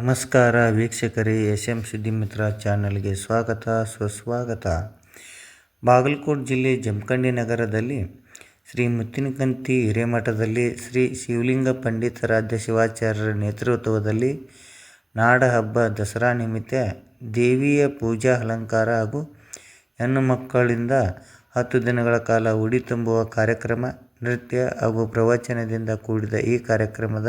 ನಮಸ್ಕಾರ ವೀಕ್ಷಕರೇ, ಎಸ್.ಎಂ. ಸುದ್ದಿಮಿತ್ರ ಚಾನಲ್ಗೆ ಸ್ವಾಗತ ಸುಸ್ವಾಗತ. ಬಾಗಲಕೋಟೆ ಜಿಲ್ಲೆ ಜಮಖಂಡಿ ನಗರದಲ್ಲಿ ಶ್ರೀ ಮುತ್ತಿನಕಂತಿ ಹಿರೇಮಠದಲ್ಲಿ ಶ್ರೀ ಶಿವಲಿಂಗ ಪಂಡಿತಾರಾಧ್ಯ ಶಿವಾಚಾರ್ಯರ ನೇತೃತ್ವದಲ್ಲಿ ನಾಡಹಬ್ಬ ದಸರಾ ನಿಮಿತ್ತ ದೇವಿಯ ಪೂಜಾ ಅಲಂಕಾರ ಹಾಗೂ ಹೆಣ್ಣು ಮಕ್ಕಳಿಂದ 10 ದಿನಗಳ ಕಾಲ ಉಡಿ ತುಂಬುವ ಕಾರ್ಯಕ್ರಮ, ನೃತ್ಯ ಹಾಗೂ ಪ್ರವಚನದಿಂದ ಕೂಡಿದ ಈ ಕಾರ್ಯಕ್ರಮದ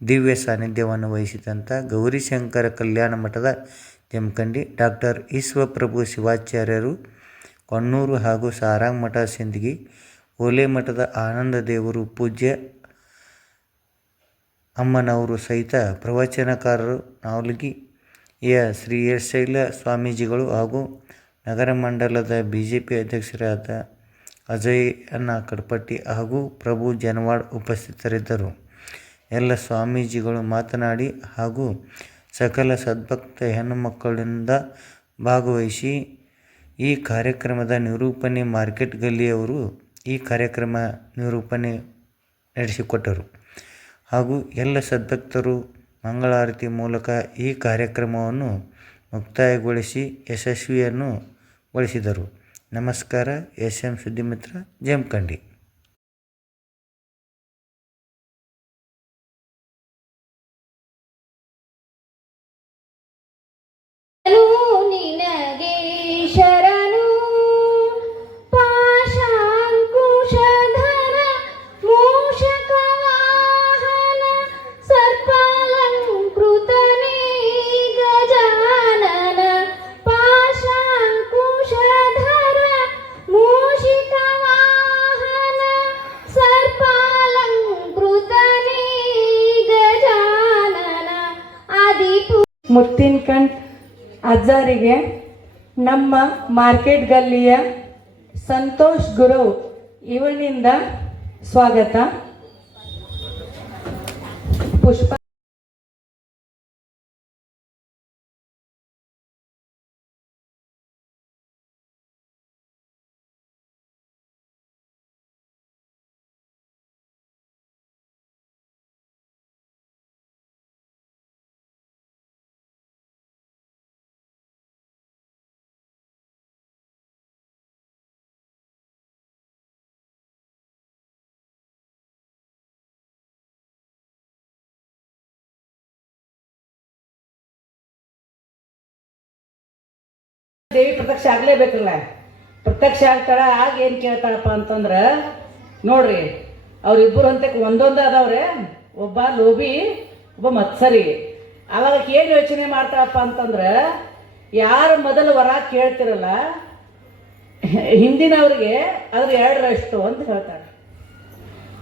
ದಿವ್ಯ ಸಾನ್ನಿಧ್ಯವನ್ನು ವಹಿಸಿದಂಥ ಗೌರಿಶಂಕರ ಕಲ್ಯಾಣ ಮಠದ ಜಮಖಂಡಿ ಡಾಕ್ಟರ್ ಈಶ್ವರಪ್ರಭು ಶಿವಾಚಾರ್ಯರು, ಕೊಣ್ಣೂರು ಹಾಗೂ ಸಾರಂಗ ಮಠ ಸಿಂದಗಿ, ಓಲೆ ಮಠದ ಆನಂದ ದೇವರು, ಪೂಜ್ಯ ಅಮ್ಮನವರು ಸಹಿತ ಪ್ರವಚನಕಾರರು, ನಾವಲಗಿಯ ಶ್ರೀಶೈಲ ಸ್ವಾಮೀಜಿಗಳು ಹಾಗೂ ನಗರ ಮಂಡಲದ ಬಿಜೆಪಿ ಅಧ್ಯಕ್ಷರಾದ ಅಜಯಣ್ಣ ಕಡಪಟ್ಟಿ ಹಾಗೂ ಪ್ರಭು ಜನವಾಡ್ ಉಪಸ್ಥಿತರಿದ್ದರು. ಎಲ್ಲ ಸ್ವಾಮೀಜಿಗಳು ಮಾತನಾಡಿ ಹಾಗೂ ಸಕಲ ಸದ್ಭಕ್ತ ಹೆಣ್ಣು ಮಕ್ಕಳಿಂದ ಭಾಗವಹಿಸಿ ಈ ಕಾರ್ಯಕ್ರಮದ ನಿರೂಪಣೆ ಮಾರ್ಕೆಟ್ ಗಲ್ಲಿಯವರು ಈ ಕಾರ್ಯಕ್ರಮ ನಿರೂಪಣೆ ನಡೆಸಿಕೊಟ್ಟರು ಹಾಗೂ ಎಲ್ಲ ಸದ್ಭಕ್ತರು ಮಂಗಳಾರತಿ ಮೂಲಕ ಈ ಕಾರ್ಯಕ್ರಮವನ್ನು ಮುಕ್ತಾಯಗೊಳಿಸಿ ಯಶಸ್ವಿಗೊಳಿಸಿದರು. ನಮಸ್ಕಾರ. ಎಸ್.ಎಂ. ಸುದ್ದಿಮಿತ್ರ, ಜಮಖಂಡಿ. ನಿನಗೆ ಶರಣು ಪಾಶಾಂಕುಶಧರ ಮೂಷಕವಾಹನ ಸರ್ಪಾಲಂಕೃತನೇ ಗಜಾನನ ಪಾಶಾಂಕುಶಧರ ಮೂಷಿಕವಾಹನ ಸರ್ಪಾಲಂಕೃತನೇ ಗಜಾನನ ಆದಿಪು ಮುತ್ತಿನಕಂಠ ಅಜ್ಜಾರಿಗೆ ನಮ್ಮ ಮಾರ್ಕೆಟ್ ಗಲ್ಲಿಯ ಸಂತೋಷ್ ಗುರು ಇವರಿಂದ ಸ್ವಾಗತ. ಪುಷ್ಪ ದೇವಿ ಪ್ರತ್ಯಕ್ಷ ಆಗಲೇಬೇಕಲ್ಲ. ಪ್ರತ್ಯಕ್ಷ ಆಗ್ತಾಳ. ಆಗ ಏನು ಕೇಳ್ತಾಳಪ್ಪ ಅಂತಂದ್ರೆ, ನೋಡ್ರಿ ಅವ್ರಿಬ್ಬರು ಅಂತಕ್ಕೆ ಒಂದೊಂದು ಅದಾವ್ರೆ, ಒಬ್ಬ ಲೋಭಿ, ಒಬ್ಬ ಮತ್ಸರಿ. ಅವಾಗ ಏನು ಯೋಚನೆ ಮಾಡ್ತಾಳಪ್ಪ ಅಂತಂದ್ರೆ, ಯಾರು ಮೊದಲು ವರ ಕೇಳ್ತಿರಲ್ಲ ಹಿಂದಿನವ್ರಿಗೆ ಅದ್ರ 2ರಷ್ಟು ಅಂತ ಹೇಳ್ತಾಳೆ.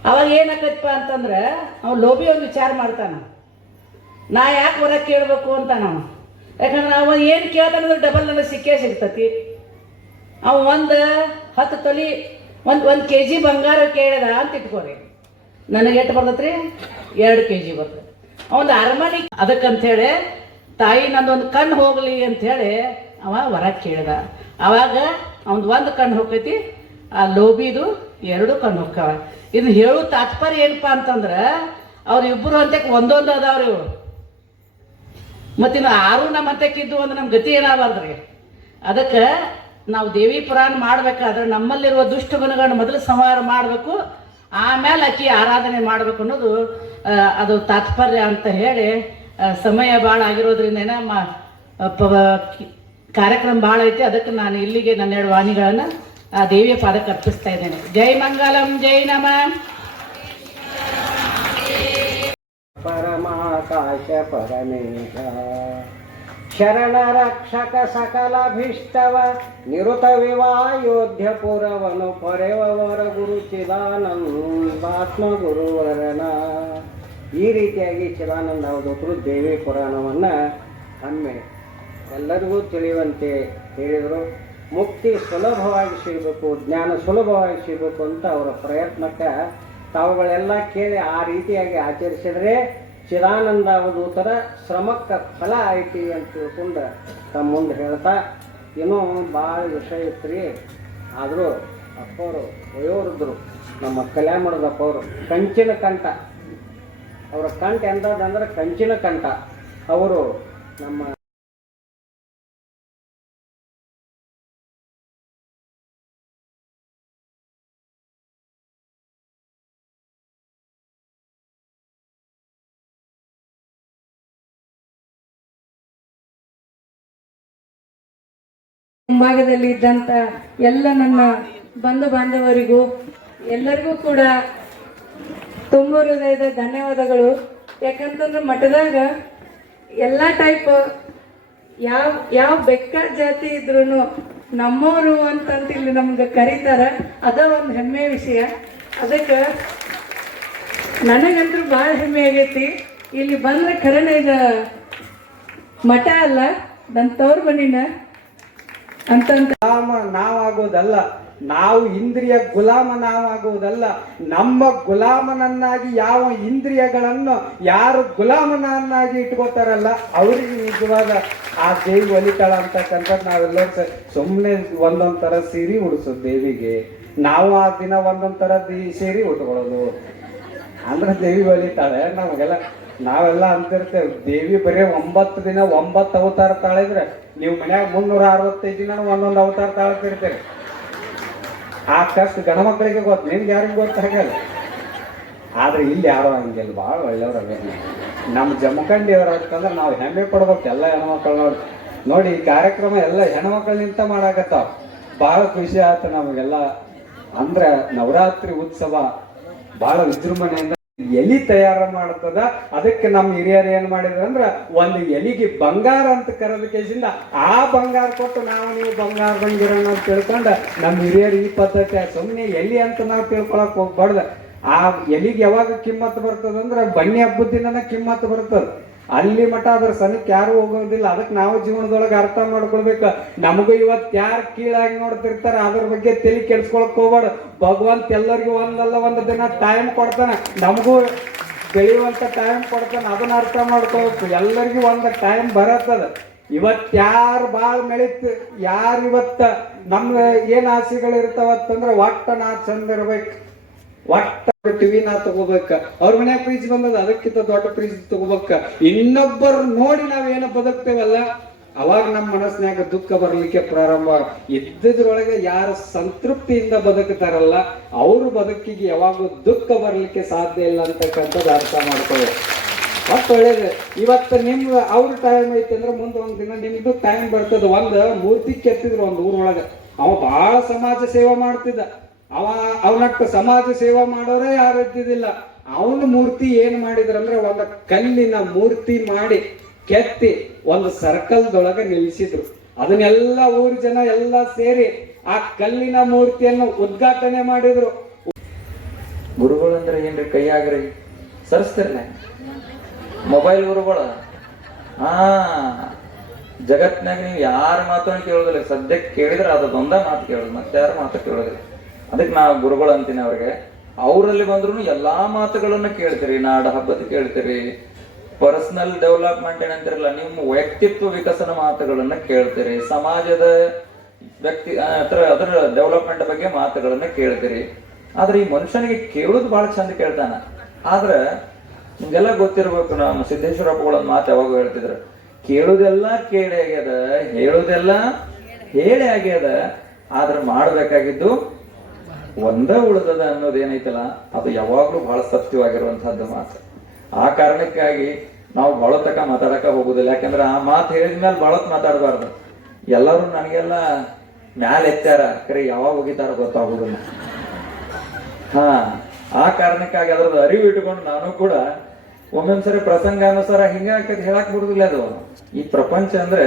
ಅವಾಗ ಏನಾಕೈತಪ್ಪ ಅಂತಂದ್ರೆ, ಅವ್ನು ಲೋಭಿ ಒಂದು ವಿಚಾರ ಮಾಡ್ತಾನ, ನಾ ಯಾಕೆ ವರ ಕೇಳಬೇಕು ಅಂತ. ನಾವು ಯಾಕಂದ್ರೆ ಅವ ಏನು ಕೇಳ್ತಾನಂದ್ರೆ ಡಬಲ್ ನನಗೆ ಸಿಕ್ಕೇ ಸಿಗ್ತತಿ. ಅವ 10 ತೊಲಿ ಒಂದು kg ಬಂಗಾರ ಕೇಳಿದ ಅಂತ ಇಟ್ಕೋರಿ, ನನಗೆ ಎಷ್ಟು ಬರ್ತೈತ್ರಿ? 2 kg ಬರ್ತದೆ. ಅವನು ಅರಮನೆ ಅದಕ್ಕಂಥೇಳಿ ತಾಯಿ ನಂದೊಂದು ಕಣ್ಣು ಹೋಗಲಿ ಅಂಥೇಳಿ ಅವ ವರ ಕೇಳಿದ. ಅವಾಗ ಅವನು 1 ಕಣ್ಣು ಹೋಗ್ತೈತಿ, ಆ ಲೋಬಿದು 2 ಕಣ್ಣು ಹೋಗ್ತಾವ. ಇದು ಹೇಳು ತಾತ್ಪರ್ಯ ಏನಪ್ಪ ಅಂತಂದ್ರೆ, ಅವ್ರಿಬ್ಬರು ಅಂತಕ್ಕೆ ಒಂದೊಂದು ಅದಾವ್ರಿ ಇವರು. ಮತ್ತಿನ್ನು 6 ನಮ್ಮ ಅಂತಕ್ಕಿದ್ದು ಒಂದು ನಮ್ಮ ಗತಿ ಏನಾಗಬಾರ್ದ್ರಿ. ಅದಕ್ಕೆ ನಾವು ದೇವಿ ಪುರಾಣ ಮಾಡ್ಬೇಕಾದ್ರೆ ನಮ್ಮಲ್ಲಿರುವ ದುಷ್ಟ ಗುಣಗಳನ್ನ ಮೊದಲು ಸಂಹಾರ ಮಾಡಬೇಕು, ಆಮೇಲೆ ಆಕಿ ಆರಾಧನೆ ಮಾಡಬೇಕು ಅನ್ನೋದು ಅದು ತಾತ್ಪರ್ಯ ಅಂತ ಹೇಳಿ, ಸಮಯ ಭಾಳ ಆಗಿರೋದ್ರಿಂದ ಕಾರ್ಯಕ್ರಮ ಭಾಳ ಐತಿ. ಅದಕ್ಕೆ ನಾನು ಇಲ್ಲಿಗೆ ನನ್ನ 2 ವಾಣಿಗಳನ್ನು ಆ ದೇವಿಯ ಪಾದಕ್ಕೆ ಅರ್ಪಿಸ್ತಾ ಇದ್ದೇನೆ. ಜೈ ಮಂಗಲಂ, ಜೈ ನಮಃ. ಪರಮಾಕಾಶ ಪರಮೇಶ ಶರಣ ರಕ್ಷಕ ಸಕಲಭಿಷ್ಟವ ನಿರುತ ವಿವಾಯೋಧ್ಯ ಪುರವನು ಪೊರೆವರ ಗುರು ಚಿದಾನಂದಾತ್ಮ ಗುರುವರನ. ಈ ರೀತಿಯಾಗಿ ಚಿದಾನಂದ ಅವಧೂತರು ದೇವಿ ಪುರಾಣವನ್ನು ಒಮ್ಮೆ ಎಲ್ಲರಿಗೂ ತಿಳಿಯುವಂತೆ ಹೇಳಿದರು. ಮುಕ್ತಿ ಸುಲಭವಾಗಿ ಸಿಗಬೇಕು, ಜ್ಞಾನ ಸುಲಭವಾಗಿ ಸಿಗಬೇಕು ಅಂತ ಅವರ ಪ್ರಯತ್ನಕ್ಕೆ ತಾವುಗಳೆಲ್ಲ ಕೇಳಿ ಆ ರೀತಿಯಾಗಿ ಆಚರಿಸಿದರೆ ಚಿದಾನಂದ ಅವಧೂತರ ಶ್ರಮಕ್ಕೆ ಫಲ ಐತಿ ಅಂತ ತಿಳ್ಕೊಂಡು ತಮ್ಮ ಮುಂದೆ ಹೇಳ್ತಾ, ಇನ್ನೂ ಭಾಳ ವಿಷಯ ಇತ್ತು. ಆದರೂ ಅಪ್ಪವರು ವಯೋವೃದ್ಧರು, ನಮ್ಮ ಕಲ್ಯಾಣ ಮಾಡೋದಪ್ಪ ಅವರು ಕಂಚಿನ ಕಂಠ. ಅವರ ಕಂಠ ಎಂಥದ್ದಂದ್ರೆ ಕಂಚಿನ ಕಂಠ. ಅವರು ನಮ್ಮ ಮುಂಭಾಗದಲ್ಲಿ ಇದ್ದಂಥ ಎಲ್ಲ ನನ್ನ ಬಂಧು ಬಾಂಧವರಿಗೂ ಎಲ್ಲರಿಗೂ ಕೂಡ ತುಂಬ ಹೃದಯದ ಧನ್ಯವಾದಗಳು. ಯಾಕಂತಂದ್ರೆ ಮಠದಾಗ ಎಲ್ಲ ಟೈಪ್ ಯಾವ ಯಾವ ಬೆಕ್ಕ ಜಾತಿ ಇದ್ರೂ ನಮ್ಮವರು ಅಂತಂತ ಇಲ್ಲಿ ನಮ್ಗೆ ಕರೀತಾರೆ. ಅದ ಒಂದು ಹೆಮ್ಮೆಯ ವಿಷಯ. ಅದಕ್ಕೆ ನನಗಂತೂ ಭಾಳ ಹೆಮ್ಮೆ ಆಗೈತಿ. ಇಲ್ಲಿ ಬಂದ್ರೆ ಖರೇನೆ ಇದು ಮಠ ಅಲ್ಲ, ನನ್ನ ತವ್ರ ಮನಿನ ಅಂತಂತ ಗುಲಾಮ ನಾವಾಗೋದಲ್ಲ, ನಾವು ಇಂದ್ರಿಯ ಗುಲಾಮ ನಾವಾಗುವುದಲ್ಲ. ನಮ್ಮ ಗುಲಾಮನನ್ನಾಗಿ ಯಾವ ಇಂದ್ರಿಯಗಳನ್ನು ಯಾರು ಗುಲಾಮನನ್ನಾಗಿ ಇಟ್ಕೋತಾರಲ್ಲ ಅವ್ರಿಗೆ ನಿಜವಾದ ಆ ದೇವಿ ಒಲಿತಾಳ ಅಂತಕ್ಕಂಥದ್ದು ನಾವೆಲ್ಲ ಸುಮ್ಮನೆ ಒಂದೊಂದ್ ತರ ಸೀರೆ ಉಡಿಸೋದು ದೇವಿಗೆ. ನಾವು ಆ ದಿನ ಒಂದೊಂದ್ ತರ ಸೀರೆ ಉಟ್ಕೊಳ್ಳೋದು ಅಂದ್ರೆ ದೇವಿ ಒಲಿತಾಳೆ ನಮಗೆಲ್ಲ. ನಾವೆಲ್ಲ ಅಂತಿರ್ತೇವೆ ದೇವಿ ಬರೀ 9 ದಿನ 9 ಅವತಾರ ತಾಳಿದ್ರೆ ನೀವು ಮನ್ಯಾಗ 365 ದಿನ ಒಂದೊಂದು ಅವತಾರ ತಾಳ್ತಿರ್ತೇವೆ. ಆ ಕಷ್ಟ ಗಣ ಮಕ್ಕಳಿಗೆ ಗೊತ್ತು, ನಿನ್ಗೆ ಯಾರಿಗೂ ಗೊತ್ತಾಗಲ್ಲ. ಆದ್ರೆ ಇಲ್ಲಿ ಯಾರೋ ಹಂಗಿಲ್ಲ, ಭಾಳ ಒಳ್ಳೆಯವ್ರ. ನಮ್ಮ ಜಮಖಂಡಿಯವ್ರ ಅಂತಂದ್ರೆ ನಾವು ಹೆಮ್ಮೆ ಪಡ್ಬೇಕು ಎಲ್ಲ ಹೆಣ್ಮಕ್ಳು ನೋಡಿ. ನೋಡಿ ಈ ಕಾರ್ಯಕ್ರಮ ಎಲ್ಲ ಹೆಣ್ಮಕ್ಳು ನಿಂತ ಮಾಡಾಕತ್ತಾವ. ಭಾಳ ಖುಷಿ ಆಯ್ತು ನಮಗೆಲ್ಲ. ಅಂದ್ರೆ ನವರಾತ್ರಿ ಉತ್ಸವ ಭಾಳ ವಿಜೃಂಭಣೆಯಿಂದ ಎಲಿ ತಯಾರ ಮಾಡ್ತದ. ಅದಕ್ಕೆ ನಮ್ಮ ಹಿರಿಯರು ಏನ್ ಮಾಡಿದ್ರು ಅಂದ್ರ ಒಂದು ಎಲಿಗೆ ಬಂಗಾರ ಅಂತ ಕರೆದ ಕೇಸಿಂದ ಆ ಬಂಗಾರ ಕೊಟ್ಟು ನಾವು ನೀವು ಬಂಗಾರ ಬಂದಿರೋಣ ಅಂತ ತಿಳ್ಕೊಂಡ ನಮ್ಮ ಹಿರಿಯರು ಈ ಪದ್ಧತಿ. ಸುಮ್ಮನೆ ಎಲಿ ಅಂತ ನಾವು ತಿಳ್ಕೊಳಕ್ ಹೋಗ್ಬಾರ್ದ. ಆ ಎಲಿಗೆ ಯಾವಾಗ ಕಿಮ್ಮತ್ ಬರ್ತದಂದ್ರ ಬನ್ನಿ ಹಬ್ಬದ ದಿನನ ಕಿಮ್ಮತ್ ಬರ್ತದ. ಅಲ್ಲಿ ಮಠ ಅದ್ರ ಸನಕ್ಕೆ ಯಾರು ಹೋಗೋದಿಲ್ಲ. ಅದಕ್ಕೆ ನಾವು ಜೀವನದೊಳಗೆ ಅರ್ಥ ಮಾಡ್ಕೊಳ್ಬೇಕು. ನಮಗೂ ಇವತ್ತು ಯಾರು ಕೀಳಾಗಿ ನೋಡ್ತಿರ್ತಾರ ಅದ್ರ ಬಗ್ಗೆ ತಲೆ ಕೆಡ್ಸ್ಕೊಳಕ್ ಹೋಗ್ಬಾರ್ದು. ಭಗವಂತ ಎಲ್ಲರಿಗೂ ಒಂದಲ್ಲ ಒಂದು ದಿನ ಟೈಮ್ ಕೊಡ್ತಾನೆ, ನಮಗೂ ಬೆಳೆಯುವಂತ ಟೈಮ್ ಕೊಡ್ತಾನೆ. ಅದನ್ನ ಅರ್ಥ ಮಾಡ್ಕೋಬೇಕು. ಎಲ್ಲರಿಗೂ ಒಂದು ಟೈಮ್ ಬರತ್ತದ. ಇವತ್ತು ಯಾರು ಭಾಳ ಮೆಳಿತ್ ಯಾರು ಇವತ್ತ ನಮ್ಗೆ ಏನ್ ಆಸೆಗಳು ಇರ್ತಾವತ್ತಂದ್ರೆ ಒಟ್ಟ ನಾ ಚಂದ ಇರ್ಬೇಕು, ಒಟ್ಟ ಟಿವಿ ನಾ ತಗೋಬೇಕ, ಅವ್ರ ಮನ್ಯಾಗ ಪ್ರೀತಿ ಬಂದದ ಅದಕ್ಕಿಂತ ದೊಡ್ಡ ಪ್ರೀತಿ ತಗೋಬೇಕ. ಇನ್ನೊಬ್ಬರು ನೋಡಿ ನಾವೇನ ಬದುಕ್ತೇವಲ್ಲ ಅವಾಗ ನಮ್ಮ ಮನಸ್ಸಿನಾಗ ದುಃಖ ಬರ್ಲಿಕ್ಕೆ ಪ್ರಾರಂಭ. ಇದ್ದದ್ರೊಳಗೆ ಯಾರು ಸಂತೃಪ್ತಿಯಿಂದ ಬದುಕ್ತಾರಲ್ಲ ಅವ್ರ ಬದುಕಿಗೆ ಯಾವಾಗೂ ದುಃಖ ಬರ್ಲಿಕ್ಕೆ ಸಾಧ್ಯ ಇಲ್ಲ ಅಂತಕ್ಕಂಥದ್ದು ಅರ್ಥ ಮಾಡ್ಕೊಳ್ಳಿ. ಮತ್ತ ಒಳ್ಳೇದು. ಇವತ್ತು ನಿಮ್ಗೆ ಅವ್ರ ಟೈಮ್ ಐತಿ ಅಂದ್ರೆ ಮುಂದೆ ಒಂದ್ ದಿನ ನಿಮ್ದು ಟೈಮ್ ಬರ್ತದ. ಒಂದ್ ಮೂರ್ತಿ ಕೆತ್ತಿದ್ರು ಒಂದ್ ಊರೊಳಗ, ಅವ ಬಹಳ ಸಮಾಜ ಸೇವೆ ಮಾಡ್ತಿದ್ದ. ಅವನಕ್ಕ ಸಮಾಜ ಸೇವಾ ಮಾಡೋರೇ ಯಾರು ಇದ್ದಿದ್ದಿಲ್ಲ. ಅವನ ಮೂರ್ತಿ ಏನ್ ಮಾಡಿದ್ರಂದ್ರೆ ಒಂದು ಕಲ್ಲಿನ ಮೂರ್ತಿ ಮಾಡಿ ಕೆತ್ತಿ ಒಂದು ಸರ್ಕಲ್ದೊಳಗೆ ನಿಲ್ಲಿಸಿದ್ರು. ಅದನ್ನೆಲ್ಲ ಊರ್ ಜನ ಎಲ್ಲ ಸೇರಿ ಆ ಕಲ್ಲಿನ ಮೂರ್ತಿಯನ್ನು ಉದ್ಘಾಟನೆ ಮಾಡಿದ್ರು. ಗುರುಗಳು ಅಂದ್ರೆ ಏನ್ರಿ ಕೈಯಾಗ್ರಿ ಸರಿಸ್ತಿರ್ಲ ಮೊಬೈಲ್ ಗುರುಗಳು. ಜಗತ್ನಾಗ ನೀವು ಯಾರ ಮಾತನ್ನು ಕೇಳೋದಿಲ್ಲ. ಸದ್ಯಕ್ಕೆ ಕೇಳಿದ್ರೆ ಅದೊಂದ ಮಾತು ಕೇಳೋದು, ಮತ್ತೆ ಯಾರ ಮಾತು ಕೇಳೋದಿಲ್ಲ. ಅದಕ್ಕೆ ನಾವು ಗುರುಗಳು ಅಂತೀನಿ ಅವ್ರಿಗೆ. ಅವರಲ್ಲಿ ಬಂದ್ರು ಎಲ್ಲಾ ಮಾತುಗಳನ್ನ ಕೇಳ್ತೀರಿ, ನಾಡ ಹಬ್ಬದ ಕೇಳ್ತೀರಿ, ಪರ್ಸನಲ್ ಡೆವಲಪ್ಮೆಂಟ್ ಏನಂತಿರಲ್ಲ ನಿಮ್ಮ ವ್ಯಕ್ತಿತ್ವ ವಿಕಸನ ಮಾತುಗಳನ್ನ ಕೇಳ್ತೀರಿ, ಸಮಾಜದ ವ್ಯಕ್ತಿ ಅದರ ಡೆವಲಪ್ಮೆಂಟ್ ಬಗ್ಗೆ ಮಾತುಗಳನ್ನ ಕೇಳ್ತೀರಿ. ಆದ್ರೆ ಈ ಮನುಷ್ಯನಿಗೆ ಕೇಳೋದು ಬಹಳ ಚಂದ ಕೇಳ್ತಾನ. ಆದ್ರ ನಿಮ್ಗೆಲ್ಲ ಗೊತ್ತಿರ್ಬೇಕು, ನಮ್ಮ ಸಿದ್ದೇಶ್ವರಪ್ಪಗಳನ್ನ ಮಾತು ಯಾವಾಗ ಹೇಳ್ತಿದ್ರು, ಕೇಳುದೆಲ್ಲ ಕೇಳಿ ಆಗ್ಯದ, ಹೇಳುದೆಲ್ಲ ಹೇಳಿ ಆಗ್ಯದ, ಆದ್ರೆ ಮಾಡ್ಬೇಕಾಗಿದ್ದು ಒಂದೇ ಉಳಿದದ ಅನ್ನೋದೇನೈತಲ್ಲ ಅದು ಯಾವಾಗ್ಲೂ ಬಹಳ ಸತ್ಯವಾಗಿರುವಂತಹದ್ದು ಮಾತು. ಆ ಕಾರಣಕ್ಕಾಗಿ ನಾವು ಬಳತಕ ಮಾತಾಡಕ ಹೋಗುದಿಲ್ಲ. ಯಾಕಂದ್ರೆ ಆ ಮಾತು ಹೇಳಿದ್ಮೇಲೆ ಬಳತ್ ಮಾತಾಡಬಾರ್ದು. ಎಲ್ಲರೂ ನನಗೆಲ್ಲ ಮ್ಯಾಲ ಎತ್ತಾರ, ಕರೆ ಯಾವಾಗ ಹೋಗಿತಾರ ಗೊತ್ತಾಗುದಿಲ್ಲ. ಆ ಕಾರಣಕ್ಕಾಗಿ ಅದ್ರದ್ದು ಅರಿವು ಇಟ್ಕೊಂಡು ನಾನು ಕೂಡ ಒಮ್ಮೊಂದ್ಸರಿ ಪ್ರಸಂಗಾನುಸಾರ ಹಿಂಗಾಗ್ತದೆ ಹೇಳಕ್ ಬಿಡುದಿಲ್ಲ. ಅದು ಈ ಪ್ರಪಂಚ ಅಂದ್ರೆ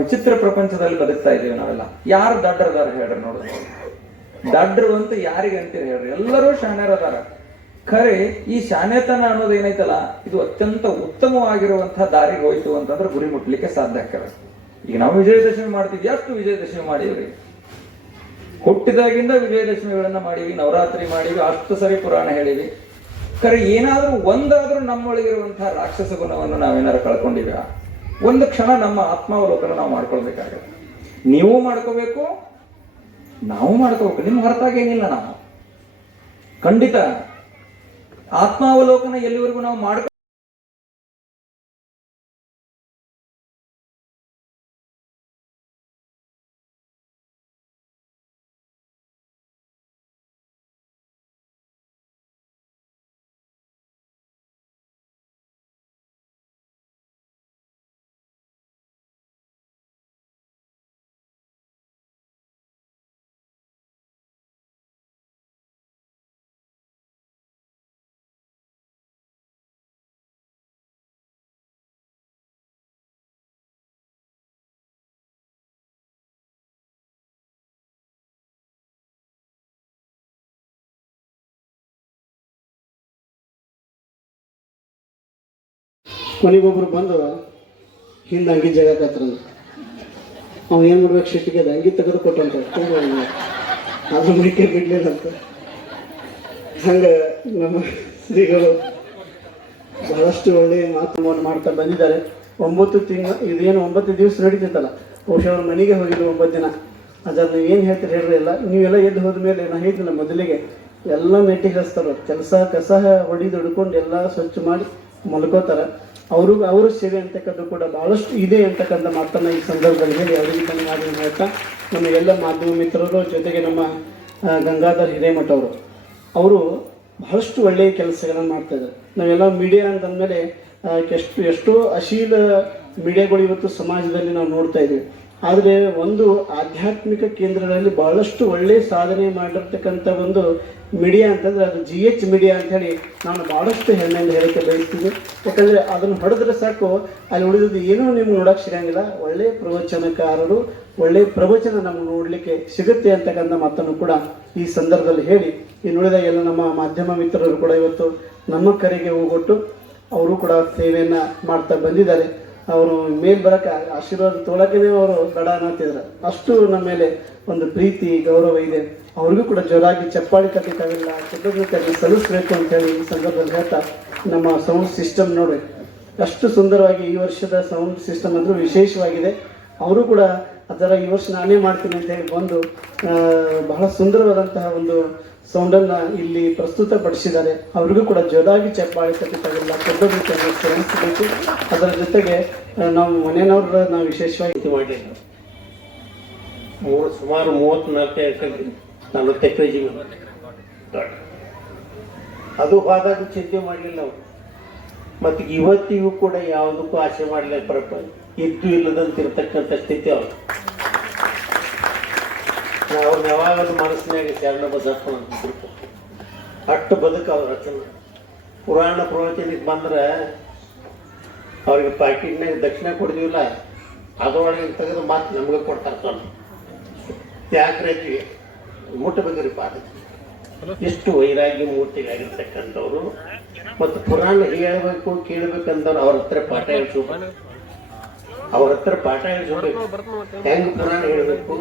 ವಿಚಿತ್ರ ಪ್ರಪಂಚದಲ್ಲಿ ಬದುಕ್ತಾ ಇದೀವಿ ನಾವೆಲ್ಲ. ಯಾರು ದಡ್ಡರದಾರ ಹೇಳ್ರಿ ನೋಡ್ರಿ, ದಡ್ಡರು ಅಂತ ಯಾರಿಗೆ ಅಂತೀರಿ ಹೇಳ್ರಿ? ಎಲ್ಲರೂ ಶಾಣ್ಯರದಾರ. ಖರೆ ಈ ಶಾಣ್ಯತನ ಅನ್ನೋದು ಏನೈತಲ್ಲ ಇದು ಅತ್ಯಂತ ಉತ್ತಮವಾಗಿರುವಂತಹ ದಾರಿಗೆ ಹೋಯ್ತು ಅಂತಂದ್ರೆ ಗುರಿ ಮುಟ್ಲಿಕ್ಕೆ ಸಾಧ್ಯ ಆಗ್ತದೆ. ಈಗ ನಾವು ವಿಜಯದಶಮಿ ಮಾಡ್ತೀವಿ, ಎಷ್ಟು ವಿಜಯದಶಮಿ ಮಾಡೀವ್ರಿ, ಹುಟ್ಟಿದಾಗಿಂದ ವಿಜಯದಶಮಿಗಳನ್ನ ಮಾಡೀವಿ, ನವರಾತ್ರಿ ಮಾಡೀವಿ, ಅಷ್ಟು ಸರಿ ಪುರಾಣ ಹೇಳಿವಿ. ಖರೆ ಏನಾದ್ರೂ ಒಂದಾದ್ರೂ ನಮ್ಮೊಳಗಿರುವಂತಹ ರಾಕ್ಷಸ ಗುಣವನ್ನು ನಾವೇನಾದ್ರು ಕಳ್ಕೊಂಡಿವ, ಒಂದು ಕ್ಷಣ ನಮ್ಮ ಆತ್ಮಾವಲೋಕನ ನಾವು ಮಾಡ್ಕೊಳ್ಬೇಕಾಗುತ್ತೆ. ನೀವು ಮಾಡ್ಕೋಬೇಕು, ನಾವು ಮಾಡ್ಕೋಬೇಕು. ನಿಮ್ಮ ಹೊರತಾಗಿ ಏನಿಲ್ಲ. ನಾವು ಖಂಡಿತ ಆತ್ಮಾವಲೋಕನ ಎಲ್ಲಿವರೆಗೂ ನಾವು ಮಾಡ್ಕೊ ಕೊನೆಗೊಬ್ರು ಬಂದು ಹಿಂದೆ ಅಂಗಿ ಜಗಕತ್ರಂದು ಅವ ಏನು ಮಾಡ್ಬೇಕು ಶಿಟ್ಟಿಗೆ ಅದು ಅಂಗಿ ತೆಗೆದು ಕೊಟ್ಟಂತ ಅದ್ರ ಮಡಿಕೆ ಬಿಡ್ಲಿಲ್ಲಂತ. ಹಂಗೆ ನಮ್ಮ ಶ್ರೀಗಳು ಬಹಳಷ್ಟು ಒಳ್ಳೆಯ ಮಾತು ಮಾಡ್ತಾ ಬಂದಿದ್ದಾರೆ. 9 ತಿಂಗಳು ಇದೇನು 9 ದಿವಸ ನಡೀತಿತ್ತಲ್ಲ, ಬಹುಶಃ ಅವ್ರ ಮನೆಗೆ ಹೋಗಿದ್ದು 9 ದಿನ. ಅದನ್ನು ಏನು ಹೇಳ್ತೀರಿ ಹೇಳ್ರಿ ಎಲ್ಲ ನೀವೆಲ್ಲ ಎದ್ದು ಹೋದ ಮೇಲೆ ನಾನು ಹೇಳ್ತಿಲ್ಲ ಮೊದಲಿಗೆ ಎಲ್ಲ ನೆಟ್ಟಿಗೆ ಹಚ್ತಾರೆ, ಕೆಲಸ ಕಸ ಹೊಡಿದು ಎಲ್ಲ ಸ್ವಚ್ಛ ಮಾಡಿ ಮಲ್ಕೋತಾರೆ. ಅವರು ಸೇವೆ ಅಂತಕ್ಕಂಥ ಕೂಡ ಭಾಳಷ್ಟು ಇದೆ ಅಂತಕ್ಕಂಥ ಮಾತನ್ನು ಈ ಸಂದರ್ಭದಲ್ಲಿ ಹೇಳಿ ಅವರಿಗೆ ಧನ್ಯವಾದ ಹೇಳ್ತಾ, ನಮ್ಮ ಎಲ್ಲ ಮಾಧ್ಯಮ ಮಿತ್ರರು ಜೊತೆಗೆ ನಮ್ಮ ಗಂಗಾಧರ್ ಹಿರೇಮಠ ಅವರು ಬಹಳಷ್ಟು ಒಳ್ಳೆಯ ಕೆಲಸಗಳನ್ನು ಮಾಡ್ತಾಯಿದ್ದಾರೆ. ನಾವೆಲ್ಲ ಮೀಡಿಯಾ ಅಂತಂದಮೇಲೆ ಎಷ್ಟೋ ಅಶೀಲ ಮೀಡಿಯಾಗಳು ಇವತ್ತು ಸಮಾಜದಲ್ಲಿ ನಾವು ನೋಡ್ತಾ ಇದ್ದೀವಿ. ಆದರೆ ಒಂದು ಆಧ್ಯಾತ್ಮಿಕ ಕೇಂದ್ರಗಳಲ್ಲಿ ಬಹಳಷ್ಟು ಒಳ್ಳೆಯ ಸಾಧನೆ ಮಾಡಿರ್ತಕ್ಕಂಥ ಒಂದು ಮೀಡಿಯಾ ಅಂತಂದರೆ ಅದು GH ಮೀಡಿಯಾ ಅಂಥೇಳಿ ನಾನು ಭಾಳಷ್ಟು ಹೆಮ್ಮೆಯಿಂದ ಹೇಳಕ್ಕೆ ಬಯಸ್ತೀನಿ. ಯಾಕಂದರೆ ಅದನ್ನು ಹೊಡೆದ್ರೆ ಸಾಕು, ಅಲ್ಲಿ ಉಳಿದದ್ದು ಏನೂ ನಿಮ್ಗೆ ನೋಡೋಕ್ಕೆ ಸಿಗಂಗಿಲ್ಲ. ಒಳ್ಳೆಯ ಪ್ರವಚನಕಾರರು, ಒಳ್ಳೆಯ ಪ್ರವಚನ ನಮ್ಗೆ ನೋಡಲಿಕ್ಕೆ ಸಿಗುತ್ತೆ ಅಂತಕ್ಕಂಥ ಮಾತನ್ನು ಕೂಡ ಈ ಸಂದರ್ಭದಲ್ಲಿ ಹೇಳಿ, ಇನ್ನು ಉಳಿದ ಎಲ್ಲ ನಮ್ಮ ಮಾಧ್ಯಮ ಮಿತ್ರರು ಕೂಡ ಇವತ್ತು ನಮ್ಮ ಕರೆಗೆ ಹೋಗೊಟ್ಟು ಅವರು ಕೂಡ ಸೇವೆಯನ್ನು ಮಾಡ್ತಾ ಬಂದಿದ್ದಾರೆ. ಅವರು ಮೇಲ್ ಬರೋಕ್ಕೆ ಆಶೀರ್ವಾದ ತೊಗೊಳಕ್ಕೇ ಅವರು ಬೇಡ ಅನ್ನತ್ತಿದ್ರು, ಅಷ್ಟು ನಮ್ಮ ಮೇಲೆ ಒಂದು ಪ್ರೀತಿ ಗೌರವ ಇದೆ. ಅವ್ರಿಗೂ ಕೂಡ ಜೋರಾಗಿ ಚಪ್ಪಾಳಿ ತಟ್ಟಿದ್ದಾವೆಲ್ಲ ಕೃತಜ್ಞತೆಯಾಗಿ ಸಲ್ಲಿಸಬೇಕು ಅಂತೇಳಿ ಈ ಸಂದರ್ಭದಲ್ಲಿ ಹೇಳ್ತಾ, ನಮ್ಮ ಸೌಂಡ್ ಸಿಸ್ಟಮ್ ನೋಡಿ ಅಷ್ಟು ಸುಂದರವಾಗಿ ಈ ವರ್ಷದ ಸೌಂಡ್ ಸಿಸ್ಟಮ್ ಅಂದರೂ ವಿಶೇಷವಾಗಿದೆ. ಅವರು ಕೂಡ ಅದರ ಈ ವರ್ಷ ನಾನೇ ಮಾಡ್ತೀನಿ ಅಂತ ಹೇಳಿ ಬಂದು ಬಹಳ ಸುಂದರವಾದಂತಹ ಒಂದು ಸೌಂಡನ್ನು ಇಲ್ಲಿ ಪ್ರಸ್ತುತಪಡಿಸಿದ್ದಾರೆ. ಅವ್ರಿಗೂ ಕೂಡ ಜೋರಾಗಿ ಚಪ್ಪಾಳಿ ತಟ್ಟಿದ್ದಾವೆಲ್ಲ ಕೃತಜ್ಞತೆಯನ್ನು ಸಲ್ಲಿಸಬೇಕು. ಅದರ ಜೊತೆಗೆ ನಾವು ಮನೆಯವ್ರ ನಾವು ವಿಶೇಷವಾಗಿ ಮಾಡಲಿಲ್ಲ. ಸುಮಾರು 34 ಎಕರೆ ಜಮೀನು ಅದು ಹೋದಾಗ ಚಿಂತೆ ಮಾಡಲಿಲ್ಲ ಅವರು. ಮತ್ತು ಇವತ್ತಿಗೂ ಕೂಡ ಯಾವುದಕ್ಕೂ ಆಸೆ ಮಾಡಲಿಲ್ಲ. ಇದ್ದು ಇಲ್ಲದಂತಿರ್ತಕ್ಕಂಥ ಸ್ಥಿತಿ ಅವರು. ಅವ್ರನ್ನ ಯಾವಾಗಲೂ ಮನಸ್ಸಿನಾಗ ಶರಣ ಬಸಪ್ಪ ಅಂತಿದ್ರು. ಅಷ್ಟು ಬದುಕು ಅವ್ರ ರಚನೆ. ಪುರಾಣ ಪ್ರವಚನಕ್ಕೆ ಬಂದ್ರೆ ಅವ್ರಿಗೆ ಪ್ಯಾಕೆಟ್ನಾಗ ದಕ್ಷಿಣ ಕೊಡ್ತೀವಿಲ್ಲ, ಅದರೊಳಗೆ ತೆಗೆದು ಮಾತು ನಮ್ಗೆ ಕೊಡ್ತಾರೆ. ಯಾಕ್ರೆ ಮುಟ್ಟಬೇಕ್ರಿ ಪಾದ. ಎಷ್ಟು ವೈರಾಗ್ಯ ಮೂರ್ತಿಗಾಗಿರ್ತಕ್ಕಂಥವ್ರು. ಮತ್ತು ಪುರಾಣ ಹೇಳಬೇಕು ಕೇಳಬೇಕಂದವ್ರು ಅವ್ರ ಹತ್ರ ಪಾಠ ಹೇಳ್ಸ್ಬೇಕು. ಹೆಂಗೆ ಪುರಾಣ ಹೇಳಬೇಕು.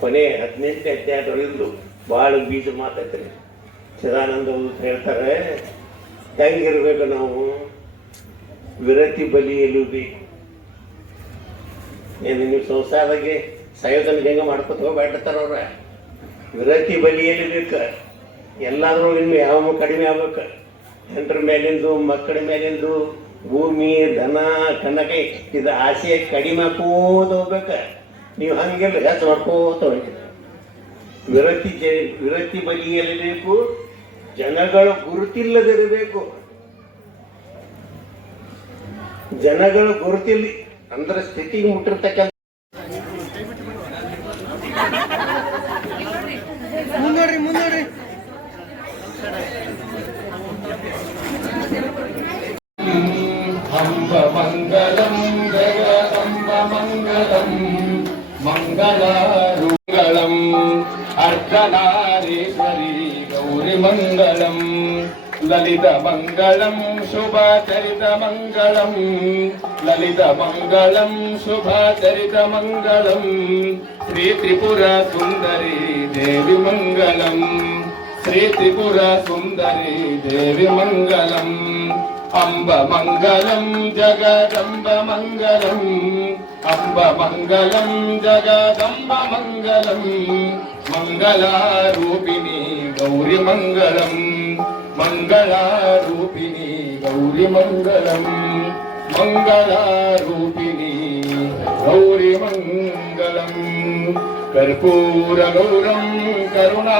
ಕೊನೆ 18ನೇ ಅಧ್ಯಾಯದೊಳಗಿಂದು ಭಾಳ ಬೀಜ ಮಾತಾಡ್ತಾರೆ. ಚಿದಾನಂದ ಹೇಳ್ತಾರೆ, ಹೆಂಗಿರ್ಬೇಕು ನಾವು, ವಿರತಿ ಬಲಿಯಲು ಬೇಕು. ಏನು ನೀವು ಸಂಸಾರದಾಗೆ ಸಾಯೋದನ್ನ ಹೆಂಗೆ ಮಾಡ್ಕೊತ ಹೋಗ್ಬೇಡ್ತಾರ ಅವ್ರ. ವಿರತಿ ಬಲಿಯಲು ಬೇಕು. ಎಲ್ಲಾದ್ರೂ ಇನ್ನು ಯಾವ ಕಡಿಮೆ ಆಗ್ಬೇಕು. ಜನರ ಮೇಲಿಂದು, ಮಕ್ಕಳ ಮೇಲಿಂದು, ಭೂಮಿ, ಧನ, ಕನಕೈ ಇದು ಆಸೆ ಕಡಿಮೆ ಹಾಕೋತ ಹೋಗ್ಬೇಕ. ನೀವು ಹಂಗೆಲ್ಲ ಹೆಚ್ಚು ಮಾಡ್ಕೋತ ಹೋಗಿ. ವಿರತಿ ಬಲಿಯಲೇಬೇಕು. ಜನಗಳು ಗುರುತಿಲ್ಲದಿರಬೇಕು. ಜನಗಳು ಗುರುತಿಲ್ಲಿ ಅಂದ್ರೆ ಸ್ಥಿತಿಗೆ ಮುಟ್ಟಿರ್ತಕ್ಕಂಥ ಮುನ್ನೋಡ್ರಿ ಅಂಬ ಮಂಗಲಂ ಜಗದಂಬ ಮಂಗಲಂ ಮಂಗಲಾರುಂಗಳಂ ಅರ್ಧನಾರೀಶ್ವರಿ ಗೌರಿ ಮಂಗಲಂ ಲಲಿತ ಮಂಗಳಂ ಶುಭ ಚರಿತ ಮಂಗಳಂ ಲಲಿತ ಮಂಗಳಂ ಶುಭ ಚರಿತ ಮಂಗಳಂ ಶ್ರೀ ತ್ರಿಪುರ ಸುಂದರಿ ದೇವಿ ಮಂಗಲಂ ಶ್ರೀ ತ್ರಿಪುರ ಸುಂದರಿ ದೇವಿ ಮಂಗಲಂ ಅಂಬ ಮಂಗಲಂ ಜಗದಂಬ ಮಂಗಲಂ ಅಂಬ ಮಂಗಲಂ ಜಗದಂಬ ಮಂಗಲಂ ಮಂಗಲಾರೂಪಿಣಿ ಗೌರಿ ಮಂಗಲಂ ಮಂಗಳಾರೂಪಿಣಿ ಗೌರಿ ಮಂಗಲಂ ಮಂಗಳಾರೂಪಿಣಿ ಗೌರಿ ಮಂಗಲಂ ಕರ್ಪೂರ ಗೌರಂ ಕರುಣಾ